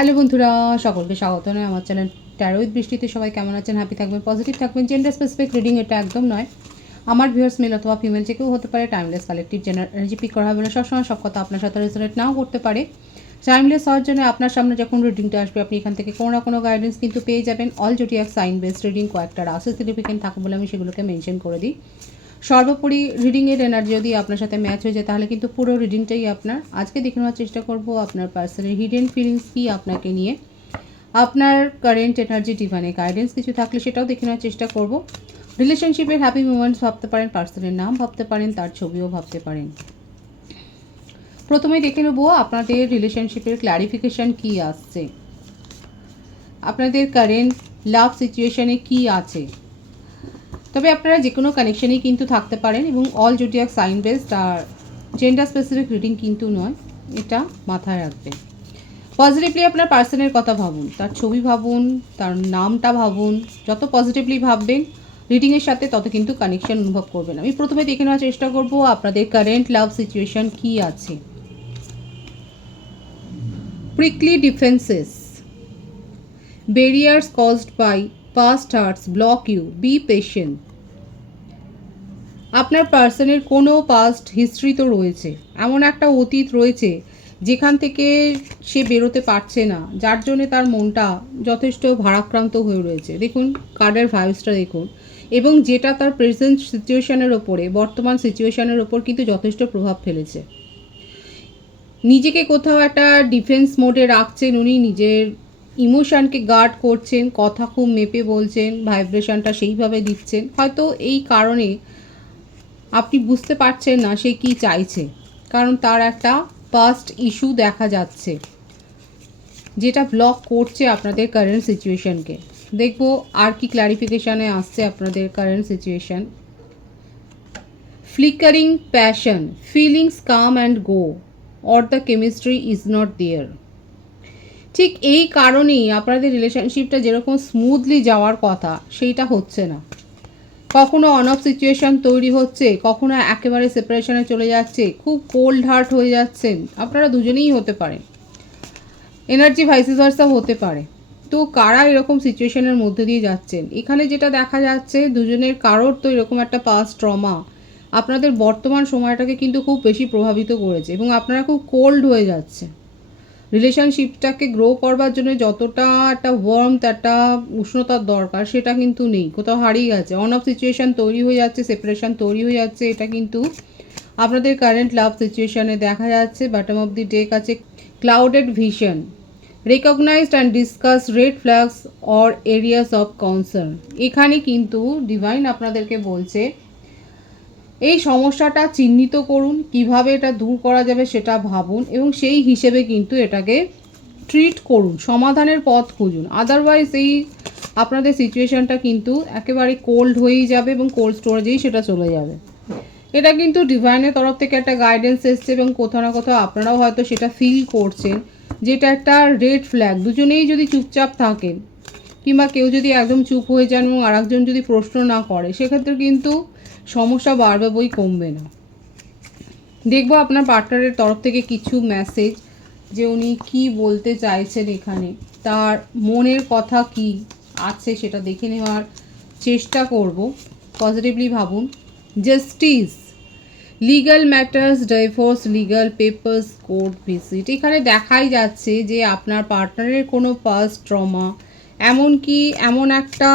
Hello বন্ধুরা, সকলকে স্বাগত নয় আমার চ্যানেল ট্যারো উইথ বৃষ্টিতে। সবাই কেমন আছেন? হ্যাপি থাকবেন, পজিটিভ থাকবেন। জেন্ডার স্পেসিফিক রিডিং এটা একদম নয়। আমার ভিউয়ার্স মেল অথবা ফিমেল যে কেউ হতে পারে। Timeless collective general energy pick করা হবে না। সবসময় সব কথা আপনার সাথে রেজোনেট নাও করতে পারে। টাইমলেস হওয়ার জন্য আপনার সামনে যখন রিডিংটা আসবে আপনি এখান থেকে কোনো না কোনো গাইডেন্স কিন্তু পেয়ে যাবেন। All zodiac sign based reading, কয়েকটা রাশি সিগনিফিকেন্ট থাকে বলে আমি সেগুলোকে মেনশন করে দিই। সর্বোপরি রিডিংয়ের এনার্জি যদি আপনার সাথে ম্যাচ হয়ে যায় তাহলে কিন্তু পুরো রিডিংটাই আপনার। আজকে দেখে নেওয়ার চেষ্টা করব আপনার পার্সনের হিডেন ফিলিংস কী আপনাকে নিয়ে, আপনার কারেন্ট এনার্জি ডিভাইনে গাইডেন্স কিছু থাকলে সেটাও দেখে নেওয়ার চেষ্টা করব। রিলেশনশিপের হ্যাপি মোমেন্টস ভাবতে পারেন, পার্সনের নাম ভাবতে পারেন, তার ছবিও ভাবতে পারেন। প্রথমেই দেখে নেব আপনাদের রিলেশনশিপের ক্ল্যারিফিকেশান কী আসছে, আপনাদের কারেন্ট লাভ সিচুয়েশানে কী আছে। তবে আপনারা যে কোনো কানেকশানেই কিন্তু থাকতে পারেন এবং অল জোডিয়াক সাইন বেসড আর জেন্ডার স্পেসিফিক রিডিং কিন্তু নয়, এটা মাথায় রাখবেন। পজিটিভলি আপনার পার্সনের কথা ভাবুন, তার ছবি ভাবুন, তার নামটা ভাবুন। যত পজিটিভলি ভাববেন রিডিংয়ের সাথে তত কিন্তু কানেকশন অনুভব করবেন। আমি প্রথমে দেখে নেওয়ার চেষ্টা করব আপনাদের কারেন্ট লাভ সিচুয়েশন কী আছে। Prickly defences, barriers caused by past hurts block you, be patient. আপনার পার্সনের কোনো পাস্ট হিস্ট্রি তো রয়েছে, এমন একটা অতীত রয়েছে যেখান থেকে সে বেরোতে পারছে না, যার জন্যে তার মনটা যথেষ্ট ভারাক্রান্ত হয়ে রয়েছে। দেখুন কার্ডের ভাইবসটা দেখুন, এবং যেটা তার প্রেজেন্ট সিচুয়েশানের ওপরে, বর্তমান সিচুয়েশানের ওপর কিন্তু যথেষ্ট প্রভাব ফেলেছে। নিজেকে কোথাও একটা ডিফেন্স মোডে রাখছেন উনি, নিজের ইমোশানকে গার্ড করছেন, কথা খুব মেপে বলছেন, ভাইব্রেশনটা সেইভাবে দিচ্ছেন। হয়তো এই কারণে আপনি বুঝতে পারছেন না সে কি চাইছে, কারণ তার একটা পাস্ট ইস্যু দেখা যাচ্ছে যেটা ব্লক করছে আপনাদের কারেন্ট সিচুয়েশনকে। দেখব আর কি ক্ল্যারিফিকেশানে আসছে আপনাদের current situation. Flickering passion, feelings come and go, or the chemistry is not there. ঠিক এই কারণেই আপনাদের রিলেশনশিপটা যেরকম স্মুথলি যাওয়ার কথা সেইটা হচ্ছে না। কখনো অন অফ সিচুয়েশান তৈরি হচ্ছে, কখনো একেবারে সেপারেশনে চলে যাচ্ছে, খুব কোল্ড হার্ট হয়ে যাচ্ছেন। আপনারা দুজনেই হতে পারেন, এনার্জি ভাইস ভার্সা হতে পারে। তো কারা এরকম সিচুয়েশনের মধ্যে দিয়ে যাচ্ছেন, এখানে যেটা দেখা যাচ্ছে দুজনের কারোর তো এরকম একটা পাস্ট ট্রমা আপনাদের বর্তমান সময়টাকে কিন্তু খুব বেশি প্রভাবিত করেছে এবং আপনারা খুব কোল্ড হয়ে যাচ্ছে। রিলেশনশিপটাকে গ্রো করবার জন্য যতটা একটা ওয়ার্মথ, একটা উষ্ণতার দরকার সেটা কিন্তু নেই, কোথাও হারিয়ে গেছে। অন অফ সিচুয়েশান তৈরি হয়ে যাচ্ছে, সেপারেশন তৈরি হয়ে যাচ্ছে, এটা কিন্তু আপনাদের কারেন্ট লাভ সিচুয়েশানে দেখা যাচ্ছে। বটম অফ দি ডেক আছে clouded vision, recognized and discuss red flags or areas of concern. এখানে কিন্তু ডিভাইন আপনাদেরকে বলছে এই সমস্যাটা চিহ্নিত করুন, কিভাবে এটা দূর করা যাবে সেটা ভাবুন এবং সেই হিসেবে কিন্তু এটাকে ট্রিট করুন, সমাধানের পথ খুঁজুন। আদারওয়াইজ এই আপনাদের সিচুয়েশানটা কিন্তু একেবারে কোল্ড হয়েই যাবে এবং কোল্ড স্টোরেজেই সেটা চলে যাবে। এটা কিন্তু ডিভাইনের তরফ থেকে একটা গাইডেন্স এসছে এবং কোথাও না কোথাও আপনারাও হয়তো সেটা ফিল করছেন, যেটা একটা রেড ফ্ল্যাগ। দুজনেই যদি চুপচাপ থাকেন কিংবা কেউ যদি একদম চুপ হয়ে যান এবং আরেকজন যদি প্রশ্ন না করে, সেক্ষেত্রে কিন্তু সমস্যা বাড়বে, বই কমবে না। দেখব আপনার পার্টনারের তরফ থেকে কিছু মেসেজ, যে উনি কী বলতে চাইছেন এখানে, তার মনের কথা কি আছে সেটা দেখে নেওয়ার চেষ্টা করব। পজিটিভলি ভাবুন। Justice, legal matters, divorce, legal papers, court visit. এখানে দেখাই যাচ্ছে যে আপনার পার্টনারের কোনো পাস্ট ট্রমা, এমনকি এমন একটা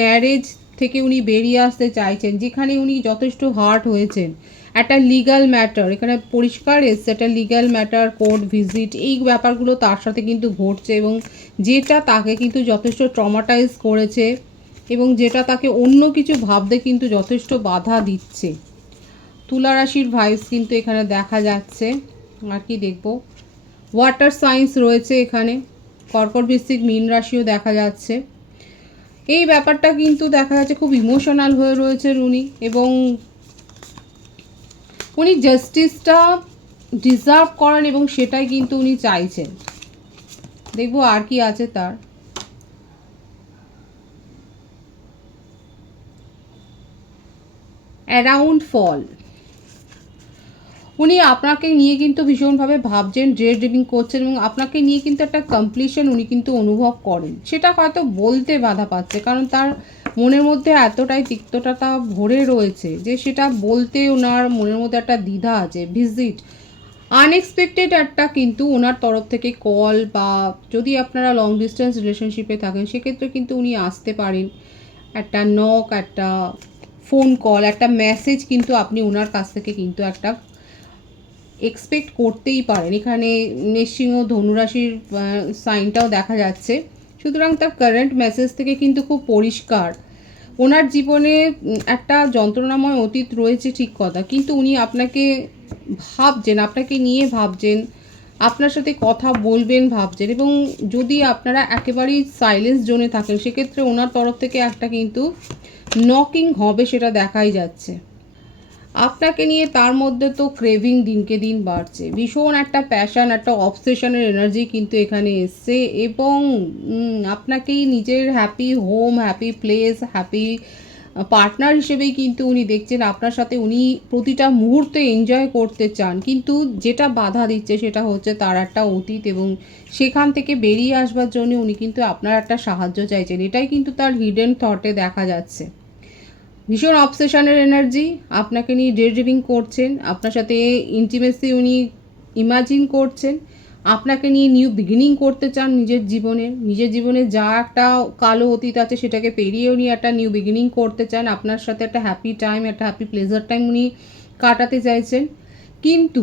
ম্যারেজ থেকে উনি বেরিয়ে আসতে চাইছেন যেখানে উনি যথেষ্ট হার্ট হয়েছেন। একটা লিগাল ম্যাটার এখানে পরিষ্কার এসছে, একটা লিগাল ম্যাটার, কোর্ট ভিজিট, এই ব্যাপারগুলো তার সাথে কিন্তু ঘটছে এবং যেটা তাকে কিন্তু যথেষ্ট ট্রমাটাইজ করেছে এবং যেটা তাকে অন্য কিছু ভাবতে কিন্তু যথেষ্ট বাধা দিচ্ছে। তুলা রাশির ভাইবস কিন্তু এখানে দেখা যাচ্ছে। আর কি দেখব, ওয়াটার সাইন্স রয়েছে এখানে, কর্কট বৃশ্চিক মীন রাশিও দেখা যাচ্ছে। এই ব্যাপারটা কিন্তু দেখা যাচ্ছে খুব ইমোশনাল হয়ে রয়েছে উনি এবং উনি জাস্টিসটা ডিজার্ভ করেন এবং সেটাই কিন্তু উনি চাইছেন। দেখব আর কি আছে তার। অ্যারাউন্ড ফল, উনি আপনাকে নিয়ে কিন্তু ভীষণভাবে ভাবছেন, ডে ড্রিমিং করছেন এবং আপনাকে নিয়ে কিন্তু একটা কমপ্লিশন উনি কিন্তু অনুভব করেন। সেটা হয়তো বলতে বাধা পাচ্ছে, কারণ তার মনের মধ্যে এতটাই তিক্ততা ভরে রয়েছে যে সেটা বলতে ওনার মনের মধ্যে একটা দ্বিধা আছে। ভিজিট আনএক্সপেক্টেড একটা কিন্তু ওনার তরফ থেকে কল, বা যদি আপনারা লং ডিস্টেন্স রিলেশনশিপে থাকেন সেক্ষেত্রে কিন্তু উনি আসতে পারেন। একটা নক, একটা ফোন কল, একটা মেসেজ কিন্তু আপনি ওনার কাছ থেকে কিন্তু একটা এক্সপেক্ট করতেই পারেন। এখানে নৃসিংহ ধনুরাশির সাইনটাও দেখা যাচ্ছে। সুতরাং তার কারেন্ট মেসেজ থেকে কিন্তু খুব পরিষ্কার ওনার জীবনে একটা যন্ত্রণাময় অতীত রয়েছে, ঠিক কথা, কিন্তু উনি আপনাকে ভাবছেন, আপনাকে নিয়ে ভাবছেন, আপনার সাথে কথা বলবেন ভাবছেন। এবং যদি আপনারা একেবারেই সাইলেন্স জোনে থাকেন সেক্ষেত্রে ওনার তরফ থেকে একটা কিন্তু নকিং হবে, সেটা দেখাই যাচ্ছে। আপনাকে নিয়ে তার মধ্যে তো ক্রেভিং দিনকে দিন বাড়ছে, ভীষণ একটা প্যাশন, একটা অবসেশনের এনার্জি কিন্তু এখানে এসছে। এবং আপনাকেই নিজের happy home, happy place, happy partner হিসেবেই কিন্তু উনি দেখছেন। আপনার সাথে উনি প্রতিটা মুহূর্তে এনজয় করতে চান, কিন্তু যেটা বাধা দিচ্ছে সেটা হচ্ছে তার একটা অতীত, এবং সেখান থেকে বেরিয়ে আসবার জন্য উনি কিন্তু আপনার একটা সাহায্য চাইছেন। এটাই কিন্তু তার হিডেন থটে দেখা যাচ্ছে। ভীষণ অবসেশনের এনার্জি, আপনাকে নিয়ে ডে ড্রিমিং করছেন, আপনার সাথে ইন্টিমেসি উনি ইমাজিন করছেন, আপনাকে নিয়ে নিউ বিগিনিং করতে চান নিজের জীবনে যা একটা কালো অতীত আছে সেটাকে পেরিয়ে উনি একটা নিউ বিগিনিং করতে চান। আপনার সাথে একটা হ্যাপি টাইম, একটা হ্যাপি প্লেজার টাইম উনি কাটাতে চাইছেন, কিন্তু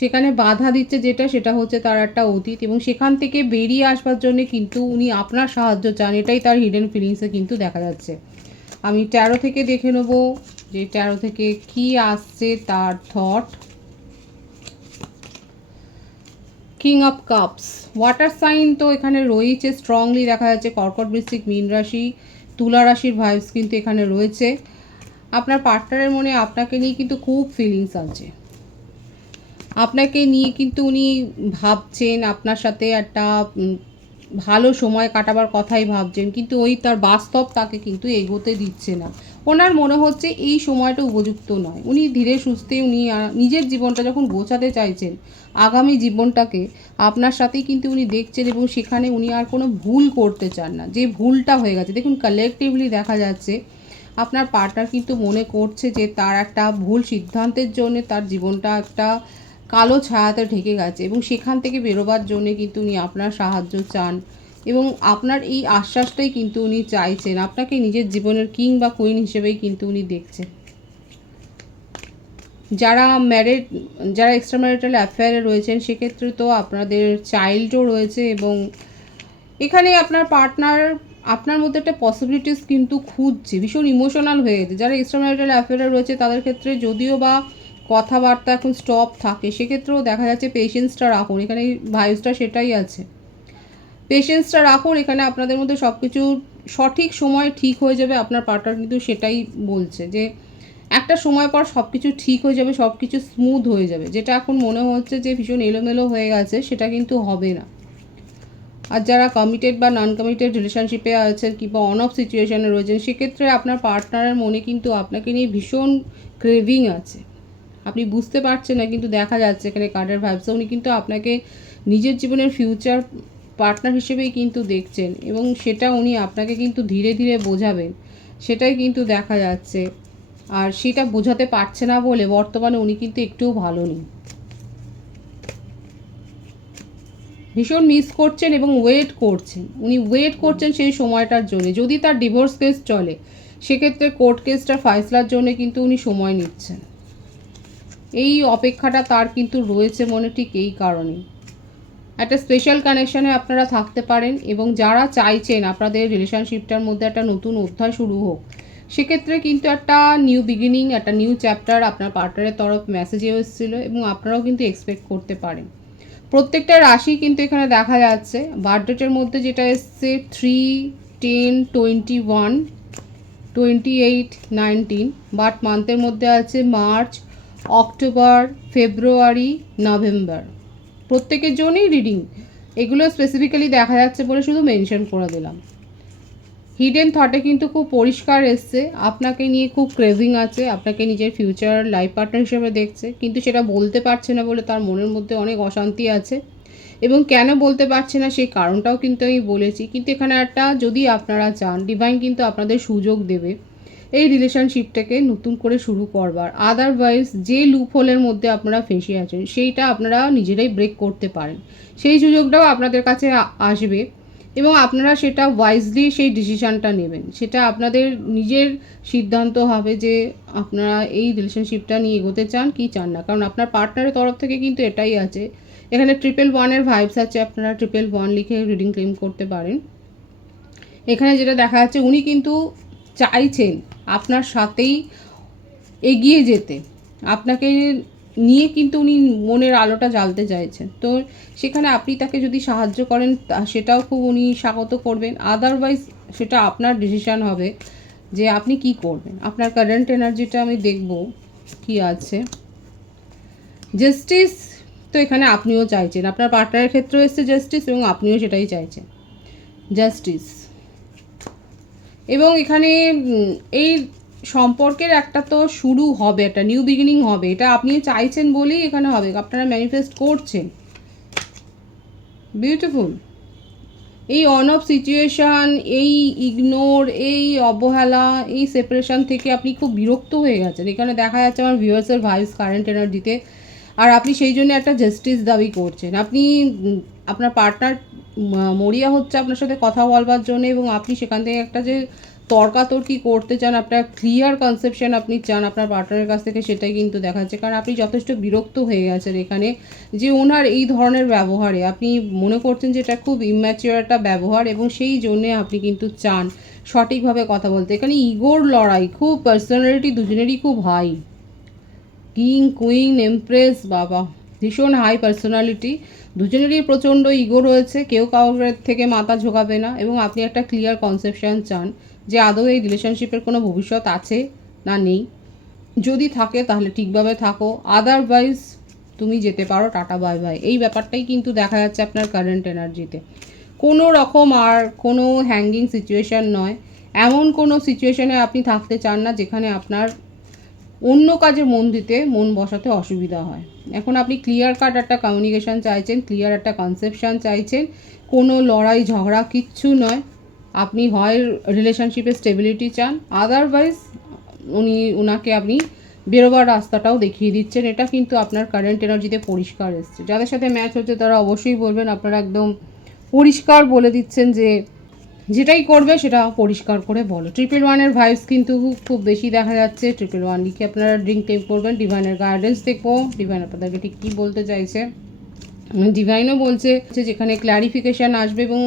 সেখানে বাধা দিচ্ছে যেটা, সেটা হচ্ছে তার একটা অতীত, এবং সেখান থেকে বেরিয়ে আসবার জন্য কিন্তু উনি আপনার সাহায্য চান। এটাই তার হিডেন ফিলিংসে কিন্তু দেখা যাচ্ছে। আমি ট্যারো থেকে দেখে নেব যে ট্যারো থেকে কি আসছে তার thought. King of cups, water sign তো এখানে রয়েছে, স্ট্রংলি দেখা যাচ্ছে। কর্কট, বৃশ্চিক, মীন রাশি, তুলা রাশির ভাইবস কিন্তু এখানে রয়েছে। আপনার পার্টনারের মনে আপনাকে নিয়ে কিন্তু খুব ফিলিংস আছে, আপনাকে নিয়ে কিন্তু উনি ভাবছেন, আপনার সাথে একটা ভালো সময় কাটাবার কথাই ভাবছেন, কিন্তু ওই তার বাস্তব তাকে কিন্তু এগোতে দিচ্ছে না। ওনার মনে হচ্ছে এই সময়টা উপযুক্ত নয়। উনি ধীরে সুস্থে উনি নিজের জীবনটা যখন গোছাতে চাইছেন, আগামী জীবনটাকে আপনার সাথেই কিন্তু উনি দেখছেন, এবং সেখানে উনি আর কোনো ভুল করতে চান না। যে ভুলটা হয়ে গেছে, দেখুন কালেকটিভলি দেখা যাচ্ছে আপনার পার্টনার কিন্তু মনে করছে যে তার একটা ভুল সিদ্ধান্তের জন্য তার জীবনটা একটা কালো ছায়াতে ঢেকে গেছে, এবং সেখান থেকে বেরোবার জন্যে কিন্তু উনি আপনার সাহায্য চান, এবং আপনার এই আশ্বাসটাই কিন্তু উনি চাইছেন। আপনাকে নিজের জীবনের কিং বা কুইন হিসেবেই কিন্তু উনি দেখছেন। যারা ম্যারিড, যারা এক্সট্রা ম্যারিটাল অ্যাফেয়ারে রয়েছেন সেক্ষেত্রে তো আপনাদের চাইল্ডও রয়েছে, এবং এখানে আপনার পার্টনার আপনার মধ্যে একটা পসিবিলিটিস কিন্তু খুঁজছে, ভীষণ ইমোশনাল হয়ে গেছে। যারা এক্সট্রা ম্যারিটাল অ্যাফেয়ারে রয়েছে তাদের ক্ষেত্রে যদিও বা কথাবার্তা এখন স্টপ থাকে, সেক্ষেত্রেও দেখা যাচ্ছে পেশেন্সটা রাখুন। এখানে ভাইসটা সেটাই আছে, পেশেন্সটা রাখুন। এখানে আপনাদের মধ্যে সব কিছু সঠিক সময় ঠিক হয়ে যাবে। আপনার পার্টনার কিন্তু সেটাই বলছে যে একটা সময় পর সব কিছু ঠিক হয়ে যাবে, সব কিছু স্মুথ হয়ে যাবে। যেটা এখন মনে হচ্ছে যে ভীষণ এলোমেলো হয়ে গেছে, সেটা কিন্তু হবে না। আর যারা কমিটেড বা নন কমিটেড রিলেশনশিপে আছেন কিংবা অন অফ সিচুয়েশানে রয়েছেন, সেক্ষেত্রে আপনার পার্টনারের মনে কিন্তু আপনাকে নিয়ে ভীষণ ক্রেভিং আছে। আপনি বুঝতে পারছেন না, কিন্তু দেখা যাচ্ছে এখানে কার্ডের ভাইবসে উনি কিন্তু আপনাকে নিজের জীবনের ফিউচার পার্টনার হিসেবেই কিন্তু দেখছেন, এবং সেটা উনি আপনাকে কিন্তু ধীরে ধীরে বোঝাবেন, সেটাই কিন্তু দেখা যাচ্ছে। আর সেটা বোঝাতে পারছে না বলে বর্তমানে উনি কিন্তু একটুও ভালো নেই, ভীষণ মিস করছেন এবং ওয়েট করছেন। উনি ওয়েট করছেন সেই সময়টার জন্য। যদি তার ডিভোর্স কেস চলে সেক্ষেত্রে কোর্ট কেসটার ফয়সলার জন্য কিন্তু উনি সময় নিচ্ছেন। এই অপেক্ষাটা তার কিন্তু রয়েছে মনে, ঠিক এই কারণেই। একটা স্পেশাল কানেকশানে আপনারা থাকতে পারেন, এবং যারা চাইছেন আপনাদের রিলেশনশিপটার মধ্যে একটা নতুন অধ্যায় শুরু হোক, সেক্ষেত্রে কিন্তু একটা নিউ বিগিনিং, একটা নিউ চ্যাপ্টার আপনার পার্টনারের তরফ মেসেজেও এসেছিলো, এবং আপনারাও কিন্তু এক্সপেক্ট করতে পারেন। প্রত্যেকটা রাশি কিন্তু এখানে দেখা যাচ্ছে। বার্থডেটের মধ্যে যেটা এসছে 3, 10, 21, 28, 19। বার্থ মান্থের মধ্যে আছে মার্চ, অক্টোবর, ফেব্রুয়ারি, নভেম্বর। প্রত্যেকের জন্যই রিডিং, এগুলো স্পেসিফিক্যালি দেখা যাচ্ছে বলে শুধু মেনশন করে দিলাম। হিডেন থটে কিন্তু খুব পরিষ্কার এসছে, আপনাকে নিয়ে খুব ক্রেভিং আছে, আপনাকে নিজের ফিউচার লাইফ পার্টনার হিসেবে দেখছে, কিন্তু সেটা বলতে পারছে না বলে তার মনের মধ্যে অনেক অশান্তি আছে। এবং কেন বলতে পারছে না সেই কারণটাও কিন্তু আমি বলেছি। কিন্তু এখানে একটা, যদি আপনারা চান, ডিভাইন কিন্তু আপনাদের সুযোগ দেবে এই রিলেশনশিপটাকে নতুন করে শুরু করবার। আদারওয়াইজ যে লুপ হোলের মধ্যে আপনারা ফেঁসে আছেন সেইটা আপনারা নিজেরাই ব্রেক করতে পারেন, সেই সুযোগটাও আপনাদের কাছে আসবে এবং আপনারা সেটা ওয়াইজলি সেই ডিসিশানটা নেবেন। সেটা আপনাদের নিজের সিদ্ধান্ত হবে যে আপনারা এই রিলেশনশিপটা নিয়ে এগোতে চান কি চান না। কারণ আপনার পার্টনারের তরফ থেকে কিন্তু এটাই আছে, এখানে 111 ভাইবস আছে, আপনারা 111 লিখে রিডিং ক্লেম করতে পারেন। এখানে যেটা দেখা যাচ্ছে, উনি কিন্তু চাইছেন আপনার সাথেই এগিয়ে যেতে, আপনাকে নিয়ে কিন্তু উনি মনের আলোটা জ্বালতে চাইছেন। তো সেখানে আপনি তাকে যদি সাহায্য করেন সেটাও খুব উনি স্বাগত করবেন। আদারওয়াইজ সেটা আপনার ডিসিশান হবে যে আপনি কি করবেন। আপনার কারেন্ট এনার্জিটা আমি দেখব কি আছে। জাস্টিস, তো এখানে আপনিও চাইছেন, আপনার পার্টনারের ক্ষেত্রেও এসছে জাস্টিস এবং আপনিও সেটাই চাইছেন, জাস্টিস। এবং এখানে এই সম্পর্কের একটা তো শুরু হবে, একটা নিউ বিগিনিং হবে, এটা আপনি চাইছেন বলেই এখানে হবে, আপনারা ম্যানিফেস্ট করছেন। বিউটিফুল। এই অন অফ সিচুয়েশান, এই ইগনোর, এই অবহেলা, এই সেপারেশন থেকে আপনি খুব বিরক্ত হয়ে গেছেন, এখানে দেখা যাচ্ছে আমার ভিউয়ার্সের ভাইস কারেন্ট এনার্জিতে। আর আপনি সেই জন্য একটা জাস্টিস দাবি করছেন। আপনি আপনার পার্টনার মরিয়া হচ্ছে আপনার সাথে কথা বলবার জন্য এবং আপনি সেখান থেকে একটা যে তর্কাতর্কি করতে চান, আপনার ক্লিয়ার কনসেপশন আপনি চান আপনার পার্টনারের কাছ থেকে, সেটাই কিন্তু দেখাচ্ছে। কারণ আপনি যথেষ্ট বিরক্ত হয়ে গেছেন এখানে যে ওনার এই ধরনের ব্যবহারে, আপনি মনে করছেন যে এটা খুব ইম্যাচিওর একটা ব্যবহার এবং সেই জন্যে আপনি কিন্তু চান সঠিকভাবে কথা বলতে। এখানে ইগোর লড়াই, খুব পার্সোনালিটি দুজনেরই খুব হাই, কিং কুইন এমপ্রেস, বাবা ভীষণ হাই পার্সোনালিটি, দুজনেরই প্রচণ্ড ইগো রয়েছে, কেউ কাউরের থেকে মাথা ঝোঁকাবে না এবং আপনি একটা ক্লিয়ার কনসেপশন চান যে আদৌ এই রিলেশনশিপের কোনো ভবিষ্যৎ আছে না নেই, যদি থাকে তাহলে ঠিকভাবে থাকো, আদারওয়াইজ তুমি যেতে পারো, টাটা বাই বাই। এই ব্যাপারটাই কিন্তু দেখা যাচ্ছে আপনার কারেন্ট এনার্জিতে। কোনো রকম আর কোনো হ্যাঙ্গিং সিচুয়েশান নয়, এমন কোনো সিচুয়েশানে আপনি থাকতে চান না যেখানে আপনার অন্য কাজে মন দিতে, মন বসাতে অসুবিধা হয়। এখন আপনি ক্লিয়ার কাট একটা কমিউনিকেশান চাইছেন, ক্লিয়ার একটা কনসেপশান চাইছেন, কোনো লড়াই ঝগড়া কিচ্ছু নয়। আপনি হয় রিলেশনশিপে স্টেবিলিটি চান, আদারওয়াইজ ওনাকে আপনি বেরোবার রাস্তাটাও দেখিয়ে দিচ্ছেন। এটা কিন্তু আপনার কারেন্ট এনার্জিতে পরিষ্কার এসছে। যাদের সাথে ম্যাচ হচ্ছে তারা অবশ্যই বলবেন, আপনারা একদম পরিষ্কার বলে দিচ্ছেন যে যেটাই করবে সেটা পরিষ্কার করে বলো। 111 ভাইবস কিন্তু খুব বেশি দেখা যাচ্ছে। 111 লিখে আপনারা ড্রিঙ্ক টেক করবেন। ডিভাইনের গাইডেন্স দেখবো, ডিভাইন আপনাদেরকে ঠিক কী বলতে চাইছে। ডিভাইনও বলছে যেখানে ক্ল্যারিফিকেশান আসবে এবং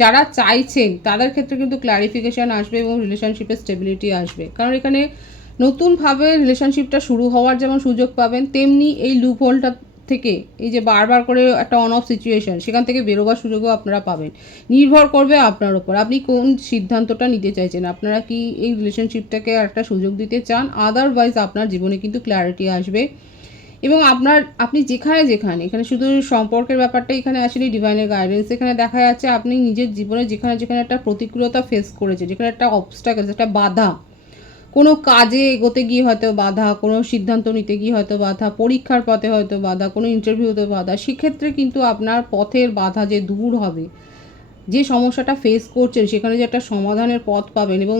যারা চাইছেন তাদের ক্ষেত্রে কিন্তু ক্ল্যারিফিকেশান আসবে এবং রিলেশনশিপে স্টেবিলিটি আসবে। কারণ এখানে নতুনভাবে রিলেশনশিপটা শুরু হওয়ার যেমন সুযোগ পাবেন, তেমনি এই লুপ হোলটা থেকে, এই যে বারবার করে একটা অন অফ সিচুয়েশান, সেখান থেকে বেরোবার সুযোগও আপনারা পাবেন। নির্ভর করবে আপনার ওপর, আপনি কোন সিদ্ধান্তটা নিতে চাইছেন। আপনারা কি এই রিলেশনশিপটাকে একটা সুযোগ দিতে চান, আদারওয়াইজ আপনার জীবনে কিন্তু ক্ল্যারিটি আসবে। এবং আপনি যেখানে এখানে শুধু সম্পর্কের ব্যাপারটা এখানে আসেনি, ডিভাইনের গাইডেন্স এখানে দেখা যাচ্ছে। আপনি নিজের জীবনে যেখানে একটা প্রতিকূলতা ফেস করেছে, যেখানে একটা অবস্ট্যাকল, একটা বাধা, কোনো কাজে এগোতে গিয়ে হয়তো বাধা, কোনো সিদ্ধান্ত নিতে গিয়ে হয়তো বাধা, পরীক্ষার পথে হয়তো বাধা, কোনো ইন্টারভিউতে বাধা, সেক্ষেত্রে কিন্তু আপনার পথের বাধা যে দূর হবে, যে সমস্যাটা ফেস করছেন সেখানে যে একটা সমাধানের পথ পাবেন এবং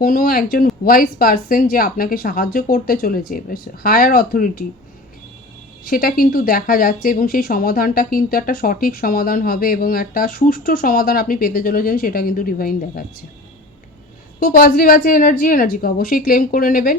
কোনো একজন ওয়াইজ পারসন যে আপনাকে সাহায্য করতে চলেছে, হায়ার অথরিটি, সেটা কিন্তু দেখা যাচ্ছে এবং সেই সমাধানটা কিন্তু একটা সঠিক সমাধান হবে এবং একটা সুষ্ঠু সমাধান আপনি পেতে চলেছেন, সেটা কিন্তু ডিভাইন দেখাচ্ছে। খুব পজিটিভ আছে এনার্জিকে অবশ্যই ক্লেম করে নেবেন।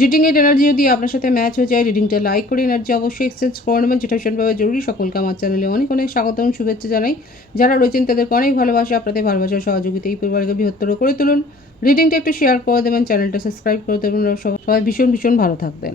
রিডিংয়ের এনার্জি যদি আপনার সাথে ম্যাচ হয়ে যায়, রিডিংটা লাইক করে এনার্জি অবশ্যই এক্সচেঞ্জ করে নেবেন, যেটা ভীষণভাবে জরুরি। সকলকে আমার চ্যানেলে অনেক স্বাগতম, শুভেচ্ছা জানাই। যারা রয়েছেন তাদেরকে অনেক ভালোবাসা, আপনাদের ভালোবাসার সহযোগিতা এই পরিবারকে বৃহত্তর করে তুলুন। রিডিংটা একটু শেয়ার করে দেবেন, চ্যানেলটা সাবস্ক্রাইব করে দেবেন। সবাই ভীষণ ভালো থাকবেন।